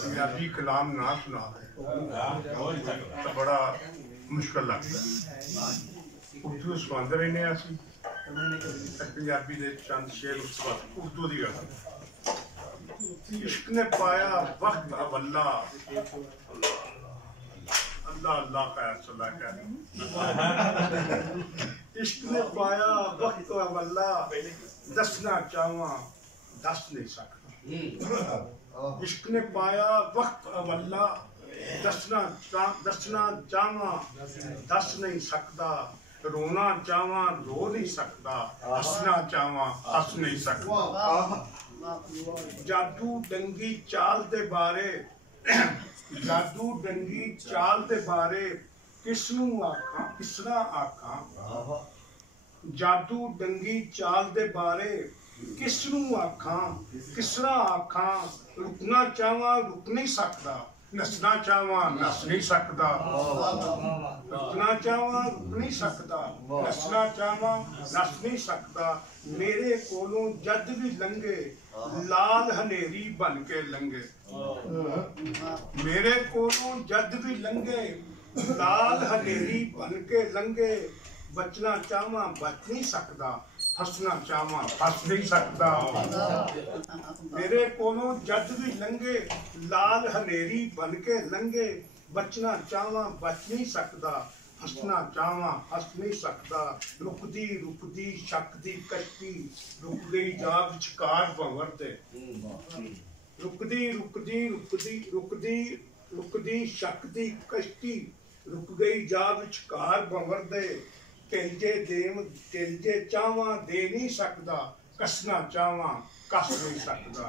पंजाबी कलाम ना सुना तो बड़ा मुश्किल लगता है। उर्दू सुनाते रहने असी पंजाबी दे चंद शेर उस बाद उर्दू दी गल। इश्क ने पाया वक्त अवल्ला, अल्लाह अल्लाह खैर सल्ला कर। इश्क ने पाया वक्त अवल्ला, दसना चाहवा दस नहीं सकता। इश्क ने पाया वक्त अवल्ला, दसना चाहवा दस नहीं सकता। रोना चाहवा रो नहीं सकता, हंसना चाहवा हंस नहीं सकता। जादू डंगी चाल दे बारे, जादू डंगी चाल दे बारे किसनू आखा किसना आखा। जादू डंगी चाल दे बारे किसनू आखा किसना आखा। रुकना चाहवा रुक नहीं सकता, नसना चाहवा नस नहीं सकता। रुकना चाहवा रुक नहीं सकता, नसना चाहवा नस नहीं सकता। मेरे कोलों जद भी लंघे लाल हनेरी बन के लंघे। मेरे कोलों जद भी लंघे लाल हनेरी बन के लंघे। बचना चाहवा बच नहीं सकता, फसना चाहवा फस नहीं सकता। मेरे कोलों जद भी लंघे लाल हनेरी बन के लंघे। बचना चाहवा बच नहीं सकता, हसना चाहवा हस नहीं सकता। रुकदी रुकदी शक दी कश्ती, रुक गई जा विचकार भंवर दे। रुकदी रुकदी रुकदी रुकदी रुकदी शक दी कश्ती, रुक गई जा विचकार भंवर दे। तिलजे चाहवा दे नहीं सकता, कसना चाहवा कस नहीं सकता।